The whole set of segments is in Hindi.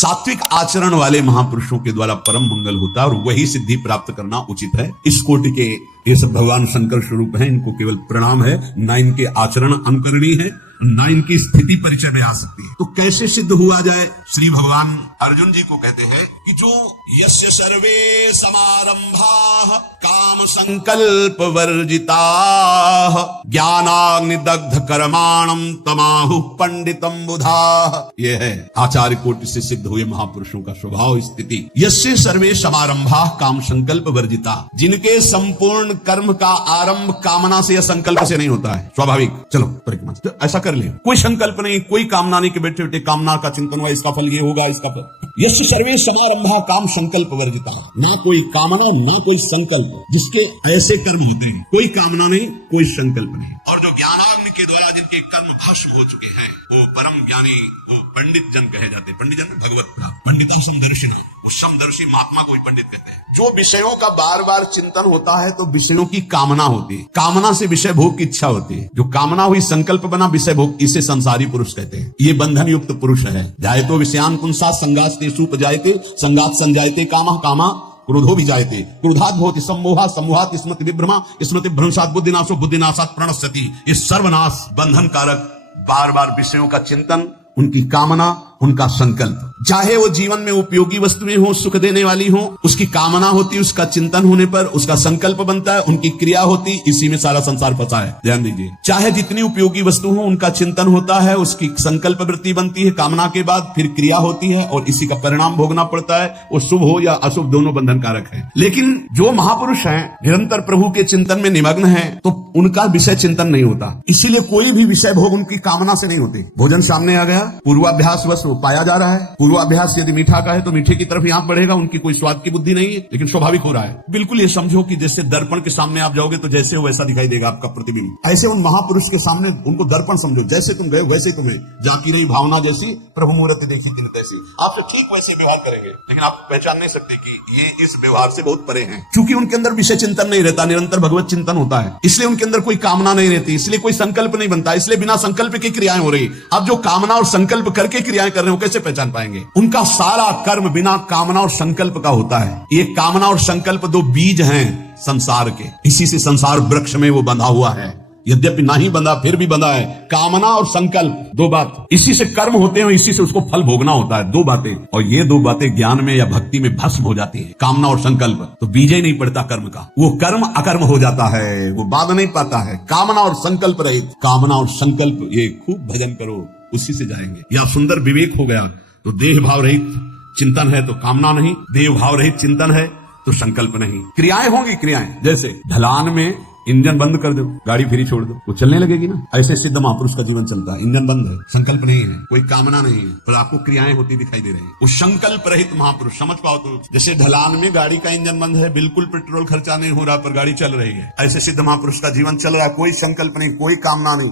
सात्विक आचरण वाले महापुरुषों के द्वारा परम मंगल होता है और वही सिद्धि प्राप्त करना उचित है। इस कोटि के ये सब भगवान शंकर स्वरूप हैं, इनको केवल प्रणाम है, ना इनके आचरण अनुकरणीय है, ना इनकी स्थिति परिचय में आ सकती है। तो कैसे सिद्ध हुआ जाए? श्री भगवान अर्जुन जी को कहते हैं कि जो यस्य सर्वे समारंभाः काम संकल्प वर्जिताः ज्ञानाग्निदग्ध कर्माणं तमाहुः पंडितम बुधाः। ये है आचार्य कोटि से सिद्ध हुए महापुरुषों का स्वभाव स्थिति। यस्य सर्वे समारंभाः काम संकल्प वर्जिता, जिनके संपूर्ण कर्म का आरंभ कामना से या संकल्प से नहीं होता है। स्वाभाविक, चलो परिक्रमा तो ऐसा कर ले, कोई संकल्प नहीं, कोई कामना नहीं कि बैठे बैठे कामना का चिंतन हुआ, इसका फल ये होगा, इसका फल। यस्य सर्वे समारंभा काम संकल्प वर्जिता, ना कोई कामना ना कोई संकल्प, जिसके ऐसे कर्म होते हैं, कोई कामना नहीं कोई संकल्प नहीं। और जो ज्ञानाग्नि के द्वारा जिनके कर्म भस्म हो चुके हैं, वो परम ज्ञानी, वो पंडित जन कहे जाते हैं। पंडित जन भगवत प्राप्त, पंडितम समदर्शिना, वो समदर्शी महात्मा को ही पंडित कहते हैं। जो विषयों का बार बार चिंतन होता है तो विषयों की कामना होती है, कामना से विषय भोग की इच्छा होती है, जो कामना हुई संकल्प बना विषय भोग, इसे संसारी पुरुष कहते हैं। ये बंधन युक्त पुरुष है। जायतो विषयान पुंसा संगात तेषु जायते संगात संजायते कामः कामा क्रोधो भी जायते क्रोधात् भवति सम्मोहा सम्मोहात् स्मृति विभ्रमा स्मृति भ्रंशात् बुद्धिनाशो बुद्धिनाशात् प्रणश्यति। ये सर्वनाश बंधन कारक बार बार विषयों का चिंतन, उनकी कामना, उनका संकल्प, चाहे वो जीवन में उपयोगी वस्तुएं हो, सुख देने वाली हो, उसकी कामना होती, उसका चिंतन होने पर उसका संकल्प बनता है, उनकी क्रिया होती, इसी में सारा संसार फंसा है। ध्यान दीजिए, चाहे जितनी उपयोगी वस्तु हो उनका चिंतन होता है, उसकी संकल्प वृत्ति बनती है, कामना के बाद फिर क्रिया होती है और इसी का परिणाम भोगना पड़ता है। वो शुभ हो या अशुभ दोनों बंधन कारक है। लेकिन जो महापुरुष हैं, निरंतर प्रभु के चिंतन में निमग्न है, तो उनका विषय चिंतन नहीं होता, इसीलिए कोई भी विषय भोग उनकी कामना से नहीं होते। भोजन सामने आ गया, पूर्वाभ्यास वश पाया जा रहा है, पूर्वाभ्यास यदि मीठा का है तो मीठे की तरफ ही आंख बढ़ेगा, उनकी कोई स्वाद की बुद्धि नहीं है, लेकिन स्वाभाविक हो रहा है। बिल्कुल ये समझो कि जैसे दर्पण के सामने आप जाओगे तो जैसे हो वैसा दिखाई देगा आपका प्रतिबिंब, ऐसे उन महापुरुष के सामने उनको दर्पण समझो, जैसे तुम गए वैसे तुम्हें जाकी रही भावना जैसी, प्रभु मूर्ति देखी तीन तैसी, आपसे ठीक वैसे व्यवहार करेंगे, लेकिन आप पहचान नहीं सकते कि ये इस व्यवहार से बहुत परे हैं। क्योंकि उनके अंदर विषय चिंतन नहीं रहता, निरंतर भगवत चिंतन होता है, इसलिए उनके अंदर कोई कामना नहीं रहती, इसलिए कोई संकल्प नहीं बनता, इसलिए बिना संकल्प की क्रियाएं हो रही। अब जो कामना और संकल्प करके क्रियाएं कर रहे हो कैसे पहचान पाएंगे? उनका सारा कर्म बिना कामना और संकल्प का होता है। ये कामना और संकल्प दो बीज हैं संसार के, इसी से संसार वृक्ष में वो बंधा हुआ है, यद्यपि नहीं बंधा फिर भी बंधा है। कामना और संकल्प दो बात, इसी से कर्म होते हैं, इसी से उसको फल भोगना होता है, दो बातें। और ये दो बातें ज्ञान में या भक्ति में भस्म हो जाती है, कामना और संकल्प, तो बीज ही नहीं पड़ता कर्म का, वो कर्म अकर्म हो जाता है, वो बाध नहीं पाता है। कामना और संकल्प रहित, कामना और संकल्प, ये खूब भजन करो, उसी से जाएंगे। या सुंदर विवेक हो गया तो देह भाव रहित चिंतन है तो कामना नहीं, देह भाव रहित चिंतन है तो संकल्प नहीं। क्रियाएं होंगी, क्रियाएं, जैसे ढलान में इंजन बंद कर दो, गाड़ी फिर छोड़ दो, वो चलने लगेगी ना। ऐसे सिद्ध महापुरुष का जीवन चलता है, इंजन बंद है, संकल्प नहीं है, कोई कामना नहीं है, पर आपको क्रियाएं होती दिखाई दे रही है। वो संकल्प रहित महापुरुष, समझ पाओ तो, जैसे ढलान में गाड़ी का इंजन बंद है, बिल्कुल पेट्रोल खर्चा नहीं हो रहा पर गाड़ी चल रही है, ऐसे सिद्ध महापुरुष का जीवन चल रहा है, कोई संकल्प नहीं, कोई कामना नहीं।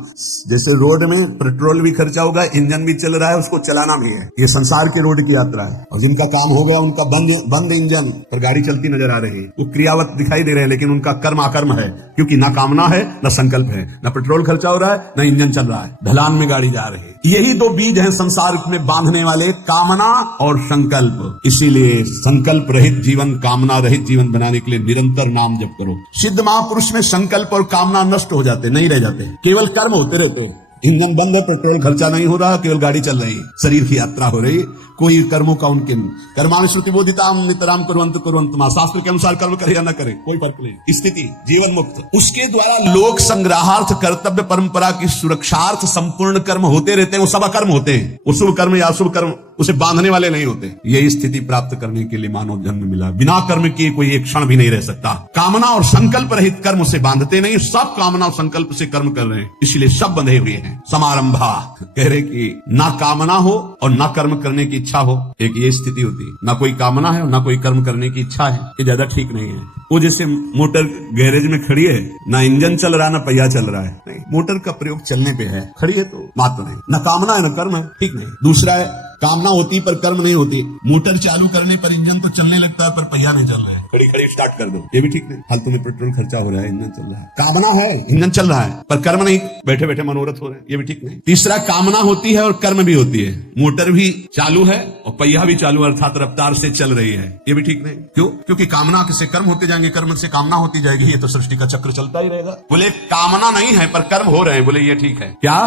जैसे रोड में पेट्रोल भी खर्चा होगा, इंजन भी चल रहा है, उसको चलाना भी है। ये संसार की रोड की यात्रा है, और जिनका काम हो गया उनका बंद इंजन पर गाड़ी चलती नजर आ रही है, वो क्रियावत दिखाई दे रहे हैं, लेकिन उनका कर्म अकर्म है, क्योंकि ना कामना है न संकल्प है, न पेट्रोल खर्चा हो रहा है न इंजन चल रहा है, ढलान में गाड़ी जा रही है। यही दो बीज हैं संसार में बांधने वाले, कामना और संकल्प। इसीलिए संकल्प रहित जीवन, कामना रहित जीवन बनाने के लिए निरंतर नाम जप करो। सिद्ध महापुरुष में संकल्प और कामना नष्ट हो जाते, नहीं रह जाते, केवल कर्म होते रहते हैं। इंजन बंद है, पेट्रोल खर्चा नहीं हो रहा, केवल गाड़ी चल रही है, शरीर की यात्रा हो रही है, कोई कर्मों का उनके कर्मानुश्रुति बोधिताम नितराम कुर्वन्तु मां, शास्त्र के अनुसार कर्म करे या न करे कोई फर्क नहीं, स्थिति जीवन मुक्त। उसके द्वारा लोक संग्रहार्थ कर्तव्य परंपरा की सुरक्षार्थ संपूर्ण कर्म होते रहते हैं, वो सब अकर्म होते हैं, वो शुभ कर्म या अशुभ कर्म उसे बांधने वाले नहीं होते। यही स्थिति प्राप्त करने के लिए मानव जन्म मिला। बिना कर्म किए कोई एक क्षण भी नहीं रह सकता। कामना और संकल्प रहित कर्म उसे बांधते नहीं, सब कामना और संकल्प से कर्म कर रहे हैं, इसलिए सब बंधे हुए हैं। समारंभा कह रहे कि ना कामना हो और ना कर्म करने की इच्छा हो, एक ये स्थिति होती है, ना कोई कामना है और ना कोई कर्म करने की इच्छा है, ये ज्यादा ठीक नहीं है। वो जैसे मोटर गैरेज में खड़ी है, ना इंजन चल रहा है ना पहिया चल रहा है, नहीं, मोटर का प्रयोग चलने पे है, खड़ी है तो बात तो नहीं, न कामना है न कर्म है, ठीक नहीं। दूसरा है कामना होती पर कर्म नहीं होती, मोटर चालू करने पर इंजन तो चलने लगता है पर पहिया नहीं चल रहा है, खड़ी खड़ी स्टार्ट कर दो, ये भी ठीक नहीं, फालतू में पेट्रोल खर्चा हो रहा है, इंजन चल रहा है। कामना है, इंजन चल रहा है पर कर्म नहीं, बैठे बैठे मनोरथ हो रहे हैं, ये भी ठीक नहीं। तीसरा कामना होती है और कर्म भी होती है, मोटर भी चालू है और पहिया भी चालू है, अर्थात रफ्तार से चल रही है, ये भी ठीक नहीं। क्यों? क्योंकि कामना से कर्म होते जाएंगे, कर्म से कामना होती जाएगी, ये तो सृष्टि का चक्र चलता ही रहेगा। बोले कामना नहीं है पर कर्म हो रहे हैं, बोले ये ठीक है। क्या?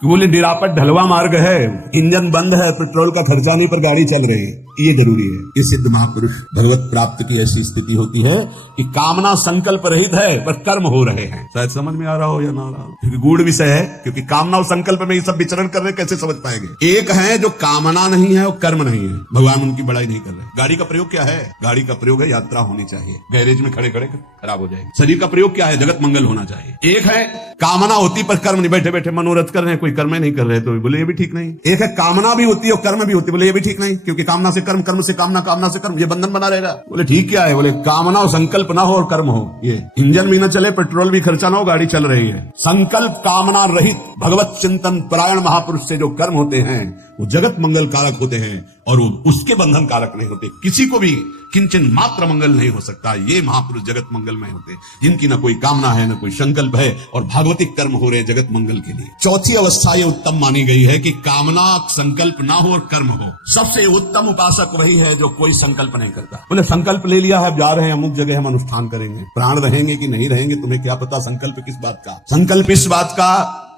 बोले निरापद ढलवा मार्ग है, इंजन बंद है, पेट्रोल का खर्चा नहीं पर गाड़ी चल रही है, ये जरूरी है। ये सिद्ध महापुरुष भगवत प्राप्त की ऐसी स्थिति होती है कि कामना संकल्प रहित है पर कर्म हो रहे हैं। शायद समझ में आ रहा हो या ना आ रहा हो, क्योंकि गूढ़ विषय है, क्योंकि कामना और संकल्प में ये सब विचरण कर रहे, कैसे समझ पाएंगे। एक है जो कामना नहीं है और कर्म नहीं है, भगवान उनकी बड़ाई नहीं कर रहे। गाड़ी का प्रयोग क्या है? गाड़ी का प्रयोग है यात्रा होनी चाहिए, गैरेज में खड़े खड़े खराब हो जाएगी। शरीर का प्रयोग क्या है? जगत मंगल होना चाहिए। एक है कामना होती पर कर्म नहीं, बैठे बैठे मनोरथ कर रहे हैं, कोई कर्म नहीं कर रहे, तो बोले ये भी ठीक नहीं। एक है कामना भी होती है और कर्म भी होती है, बोले ये भी ठीक नहीं, क्योंकि कामना से कर्म, कर्म से कामना, कामना से कर्म, ये बंधन बना रहेगा। बोले ठीक क्या है? बोले कामना और संकल्प ना हो और कर्म हो, ये इंजन भी ना चले, पेट्रोल भी खर्चा ना हो, गाड़ी चल रही है। संकल्प कामना रहित भगवत चिंतन परायण महापुरुष से जो कर्म होते हैं वो जगत मंगल कारक होते हैं और वो उसके बंधन कारक नहीं होते। किसी को भी किंचन मात्र मंगल नहीं हो सकता, ये महापुरुष जगत मंगलमय होते, जिनकी ना कोई कामना है, ना कोई संकल्प है और भागवतिक कर्म हो रहे जगत मंगल के लिए। चौथी अवस्था ये उत्तम मानी गई है कि कामना संकल्प ना हो और कर्म हो। सबसे उत्तम उपासक वही है जो कोई संकल्प नहीं करता। बोले संकल्प ले लिया है, जा रहे हैं अमुक जगह, हम अनुष्ठान करेंगे, प्राण रहेंगे कि नहीं रहेंगे तुम्हें क्या पता। संकल्प किस बात का? संकल्प इस बात का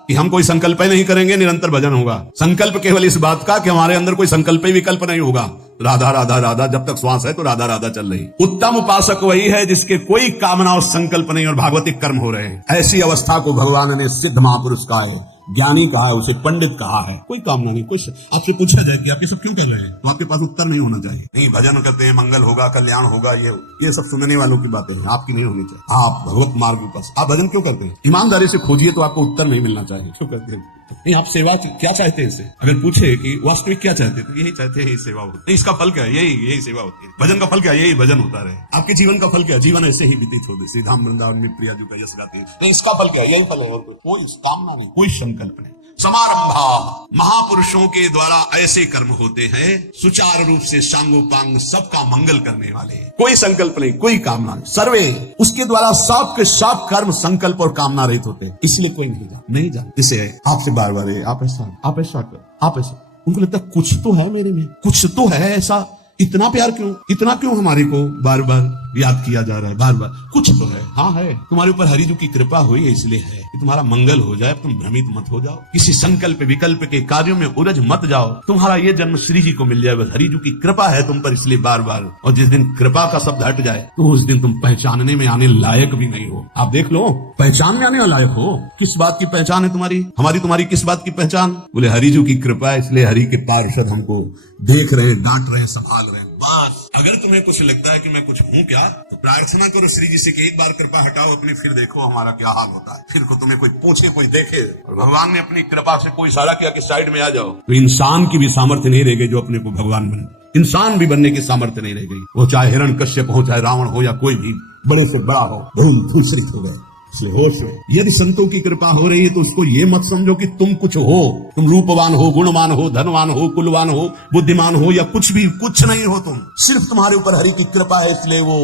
कि हम कोई संकल्प ही नहीं करेंगे, निरंतर भजन होगा। संकल्प केवल इस बात का कि हमारे अंदर कोई संकल्प ही विकल्प नहीं होगा, राधा राधा राधा, जब तक श्वास है तो राधा राधा चल रही। उत्तम उपासक वही है जिसके कोई कामना और संकल्प नहीं और भागवतिक कर्म हो रहे हैं। ऐसी अवस्था को भगवान ने सिद्ध महापुरुष कहा है, ज्ञानी कहा है, उसे पंडित कहा है। कोई कामना नहीं, कुछ आपसे पूछा जाए कि आप ये सब क्यों कर रहे हैं, तो आपके पास उत्तर नहीं होना चाहिए। नहीं, भजन करते हैं, मंगल होगा, कल्याण होगा, ये सब सुनने वालों की बातें हैं, आपकी नहीं होनी चाहिए। आप भगवत मार्ग पर, आप भजन क्यों करते हैं? ईमानदारी से खोजिए तो आपको उत्तर नहीं मिलना चाहिए। क्यों करते हैं? नहीं, आप सेवा क्या चाहते हैं इससे? अगर पूछे कि वास्तविक क्या चाहते हैं तो यही चाहते हैं, सेवा होती है। इसका फल क्या है? यही सेवा होती है। भजन का फल क्या है? यही भजन होता रहे। आपके जीवन का फल क्या है? जीवन ऐसे ही व्यतीत हो, श्री धाम वृंदावन में प्रिया जी का यश गाते हैं, तो इसका फल क्या है? यही फल है, और कोई कामना नहीं, कोई संकल्प नहीं। समारंभा, महापुरुषों के द्वारा ऐसे कर्म होते हैं सुचारू रूप से सांगोपांग सबका मंगल करने वाले, कोई संकल्प नहीं, कोई कामना नहीं, सर्वे उसके द्वारा सब के सब कर्म संकल्प और कामना रहित होते हैं, इसलिए कोई नहीं जान। इसे आपसे बार बार आप ऐसा कर, आप ऐसा, उनको लगता है कुछ तो है मेरे में, कुछ तो है ऐसा, इतना प्यार क्यों, इतना क्यों हमारे को बार बार याद किया जा रहा है, बार बार कुछ तो है। हाँ है, तुम्हारे ऊपर हरिजू की कृपा हुई है, इसलिए है कि तुम्हारा मंगल हो जाए, तुम भ्रमित मत हो जाओ, किसी संकल्प विकल्प के कार्यों में उलझ मत जाओ, तुम्हारा ये जन्म श्री जी को मिल जाए, बस हरिजू की कृपा है तुम पर, इसलिए बार बार। और जिस दिन कृपा का शब्द हट जाए तो उस दिन तुम पहचानने में आने लायक भी नहीं हो। आप देख लो, पहचान में आने लायक हो। किस बात की पहचान है तुम्हारी, तुम्हारी किस बात की पहचान? बोले हरिजू की कृपा है, इसलिए हरि के पार्षद हमको देख रहे हैं, डांट रहे हैं, संभाल रहे हैं। बस अगर तुम्हें कुछ लगता है कि मैं कुछ हूँ क्या, तो प्रार्थना करो श्री जी से कि एक बार कृपा हटाओ अपनी, फिर देखो हमारा क्या हाल होता है। फिर को तुम्हें कोई पूछे, कोई देखे, और भगवान ने अपनी कृपा से कोई इशारा किया कि साइड में आ जाओ, तो इंसान की भी सामर्थ्य नहीं रह गई जो अपने को भगवान बने। इंसान भी बनने की सामर्थ्य नहीं रह गई, वो चाहे हिरण्यकश्यप हो, चाहे रावण हो, या कोई भी बड़े से बड़ा हो, धूल धूसरित हो गए। इसलिए होश में यदि संतों की कृपा हो रही है तो उसको ये मत समझो कि तुम कुछ हो, तुम रूपवान हो, गुणवान हो, धनवान हो, कुलवान हो, बुद्धिमान हो, या कुछ भी, कुछ नहीं हो तुम। सिर्फ तुम्हारे ऊपर हरि की कृपा है, इसलिए वो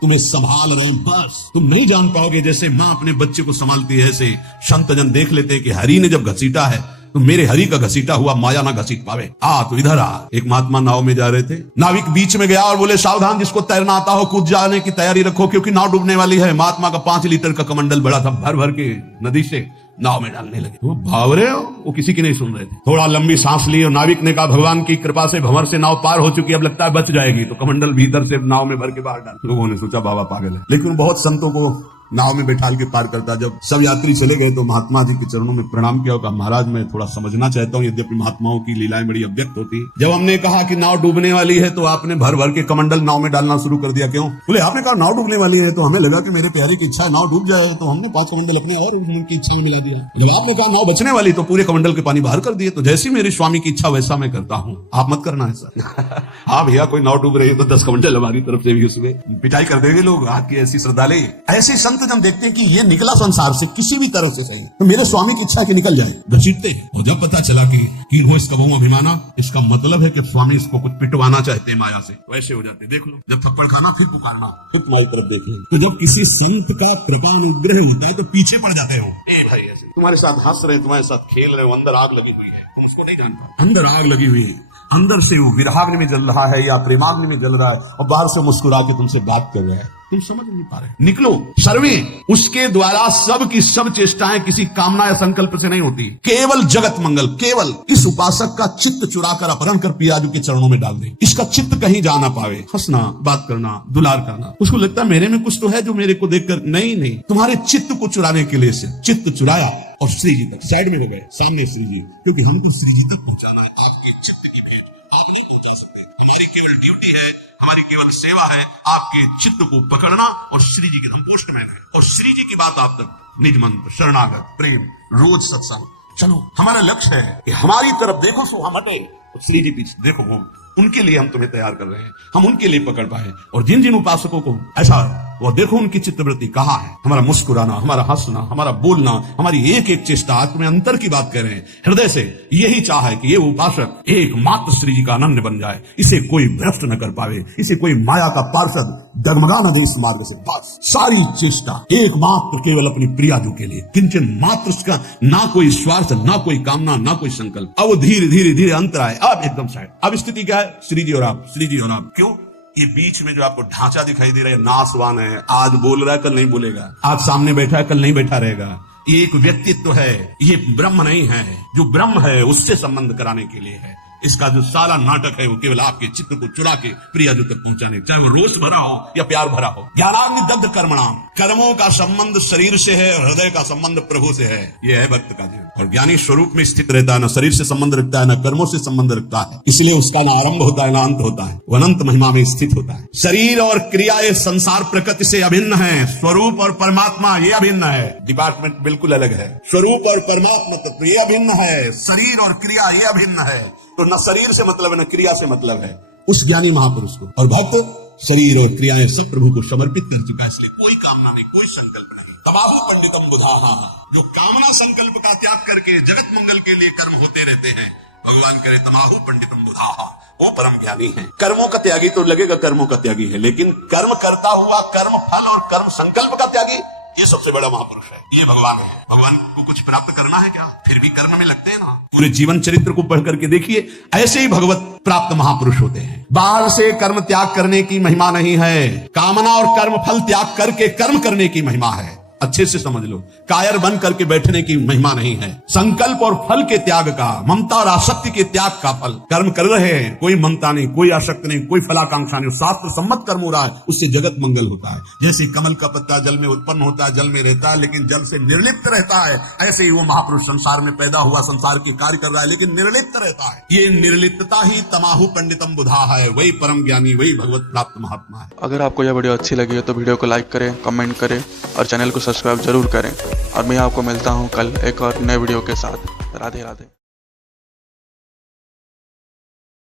तुम्हें संभाल रहे हैं। बस तुम नहीं जान पाओगे, जैसे माँ अपने बच्चे को संभालती है, ऐसे संत जन देख लेते हैं कि हरि ने जब घसीटा है तो मेरे हरि का घसीटा हुआ माया ना घसीट पावे। तो इधर आ। एक महात्मा नाव में जा रहे थे, नाविक बीच में गया और बोले सावधान, जिसको तैरना आता हो कूद जाने की तैयारी रखो, क्योंकि नाव डूबने वाली है। महात्मा का 5 लीटर का कमंडल बड़ा था, भर भर के नदी से नाव में डालने लगे। वो भाव रहे हो, वो किसी की नहीं सुन रहे थे। थोड़ा लंबी सांस ली और नाविक ने कहा भगवान की कृपा से भंवर से नाव पार हो चुकी, अब लगता है बच जाएगी, तो कमंडल भीतर से नाव में भर के बाहर डाल। लोगों ने सोचा बाबा पागल है, लेकिन बहुत संतों को नाव में बैठाल के पार करता। जब सब यात्री चले गए तो महात्मा जी के चरणों में प्रणाम किया, कहा महाराज मैं थोड़ा समझना चाहता हूँ, यद्यपि महात्माओं की लीलाएं बड़ी अव्यक्त होती है। जब हमने कहा कि नाव डूबने वाली है तो आपने भर भर के कमंडल नाव में डालना शुरू कर दिया। क्यों? बोले आपने कहा नाव डूबने वाली है तो हमें लगा कि मेरे प्यारे की इच्छा है नाव डूब जाए, तो हमने 5 कमंडल अपने और उनकी इच्छा में मिला दिया। जब आपने कहा नाव बचने वाली तो पूरे कमंडल के पानी बाहर कर दिए। तो जैसी मेरी स्वामी की इच्छा वैसा मैं करता हूँ, आप मत करना है सर। हाँ भैया कोई नाव डूब रही है तो 10 कमंडल हमारी तरफ से भी उसमें पिटाई कर देंगे लोग। आपकी ऐसी श्रद्धालु ऐसे संत जब देखते हैं कि ये निकला संसार से किसी भी तरह से सही, तो मेरे स्वामी की इच्छा कि निकल जाए, घसीटते हैं। और जब पता चला कि हो इसका बहु अभिमाना, इसका मतलब है कि स्वामी इसको कुछ पिटवाना चाहते हैं माया से, वैसे हो जाते। देख लो, जब थप्पड़ खाना फिर पुकारना, फिर तुम्हारी तरफ देखिए। तो जब किसी संत का कृपा अनुग्रह होता है तो पीछे पड़ जाते हो। ए भाई ऐसे तुम्हारे साथ हंस रहे, तुम्हारे साथ खेल रहे हो, अंदर आग लगी हुई है, तुम उसको नहीं जानता। अंदर आग लगी हुई है, अंदर से वो विरहाग्नि में जल रहा है या प्रेमाग्नि में जल रहा है, और बाहर से मुस्कुरा के तुमसे बात कर रहा है, तुम समझ नहीं पा रहे। निकलो, सर्वे उसके द्वारा सब की सब चेष्टाएं किसी कामना या संकल्प से नहीं होती, केवल जगत मंगल। केवल इस उपासक का चित्त चुराकर अपहरण कर पियाजू के चरणों में डाल दे, इसका चित्त कहीं जा ना पावे। हंसना, बात करना, दुलार करना, उसको लगता है मेरे में कुछ तो है जो मेरे को देखकर, नहीं, तुम्हारे चित्त को चुराने के लिए से चित्त चुराया और श्री जी तक साइड में हो गए, सामने श्री जी, क्योंकि हमको श्री जी तक पहुंचाना है। आपके चित्त की भेंट आप नहीं पहुंचा सकते। हमारी केवल ड्यूटी है, हमारी केवल सेवा है, आपके चित्त को पकड़ना। और श्री जी के, हम पोस्टमैन है, और श्री जी की बात आप तक निज मंत्र, शरणागत, प्रेम, रोज सत्संग। चलो, हमारा लक्ष्य है कि हमारी तरफ देखो सो हम हटे, श्री जी पीछे देखो हम, उनके लिए हम तुम्हें तैयार कर रहे हैं, हम उनके लिए पकड़ पाए। और जिन जिन उपासकों को ऐसा, वो देखो उनकी चित्तवृत्ति कहाँ है, हमारा मुस्कुराना, हमारा हंसना, हमारा बोलना, हमारी एक एक चेष्टा, आज तुम्हें अंतर की बात कर रहे हैं हृदय से। यही चाह है कि ये उपासक एकमात्र श्री जी का अनन्य बन जाए, इसे कोई भ्रष्ट न कर पावे, इसे कोई माया का पार्षद डगमगा न दे इस मार्ग से। बस सारी चेष्टा एकमात्र केवल अपनी प्रियाजू के लिए, किंचन मात्र उसका ना कोई स्वार्थ, ना कोई कामना, ना कोई संकल्प। अब धीरे धीरे धीरे अंतर आए, अब एकदम साइड। अब स्थिति क्या है? श्री जी और आप, श्री जी और आप। क्यों? ये बीच में जो आपको ढांचा दिखाई दे रहा है, नासवान है, आज बोल रहा है कल नहीं बोलेगा, आज सामने बैठा है कल नहीं बैठा रहेगा। ये एक व्यक्तित्व है, ये ब्रह्म नहीं है। जो ब्रह्म है उससे संबंध कराने के लिए है। इसका जो सारा नाटक है वो केवल आपके चित्त को चुरा के प्रियाजू तक पहुंचाने, चाहे वो रोष भरा हो या प्यार भरा हो। ज्ञानाग्नि दग्ध कर्मणाम, कर्मों का संबंध शरीर से है और हृदय का संबंध प्रभु से है। ये है भक्त का जीवन। और ज्ञानी स्वरूप में स्थित रहता है, ना शरीर से संबंध रखता है, ना कर्मों से संबंध रखता है, इसलिए उसका ना आरंभ होता है ना अंत होता है, वो अनंत महिमा में स्थित होता है। शरीर और क्रिया ये संसार प्रकृति से अभिन्न है, स्वरूप और परमात्मा ये अभिन्न है। डिपार्टमेंट बिल्कुल अलग है। स्वरूप और परमात्मा तत्व ये अभिन्न है, शरीर और क्रिया ये अभिन्न है। तो न शरीर से मतलब है न क्रिया से मतलब है उस ज्ञानी महापुरुष को। और भक्त शरीर और क्रियाएं सब प्रभु को समर्पित कर चुका है, इसलिए कोई कामना नहीं, कोई संकल्प नहीं। तमाहु पंडितम बुधाहा, जो कामना संकल्प का त्याग करके जगत मंगल के लिए कर्म होते रहते हैं, भगवान करे तमाहु पंडितम बुधाहा, वो परम ज्ञानी है। कर्मों का त्यागी तो लगेगा कर्मों का त्यागी है, लेकिन कर्म करता हुआ कर्म फल और कर्म संकल्प का त्यागी, ये सबसे बड़ा महापुरुष है, ये भगवान है। भगवान को कुछ प्राप्त करना है क्या? फिर भी कर्म में लगते हैं ना। पूरे जीवन चरित्र को पढ़ करके देखिए, ऐसे ही भगवत प्राप्त महापुरुष होते हैं। बाहर से कर्म त्याग करने की महिमा नहीं है, कामना और कर्म फल त्याग करके कर्म करने की महिमा है। अच्छे से समझ लो, कायर बन करके बैठने की महिमा नहीं है। संकल्प और फल के त्याग का, ममता और आसक्ति के त्याग का फल। कर्म कर रहे हैं, कोई ममता नहीं, कोई आसक्ति नहीं, कोई फलाकांक्षा नहीं, शास्त्र सम्मत कर्म हो रहा है, उससे जगत मंगल होता है। जैसे कमल का पत्ता जल में उत्पन्न होता है, जल में रहता है, लेकिन जल से निर्लिप्त रहता है, ऐसे ही वो महापुरुष संसार में पैदा हुआ, संसार के कार्य कर रहा है, लेकिन निर्लिप्त रहता है। ये निर्लिप्तता ही तमाहु पंडितम बुधा है, वही परम ज्ञानी, वही भगवत प्राप्त महात्मा है। अगर आपको यह वीडियो अच्छी लगी है तो वीडियो को लाइक करें, कमेंट करें और चैनल को सब्सक्राइब जरूर करें। और मैं आपको मिलता हूं कल एक और नए वीडियो के साथ। राधे राधे।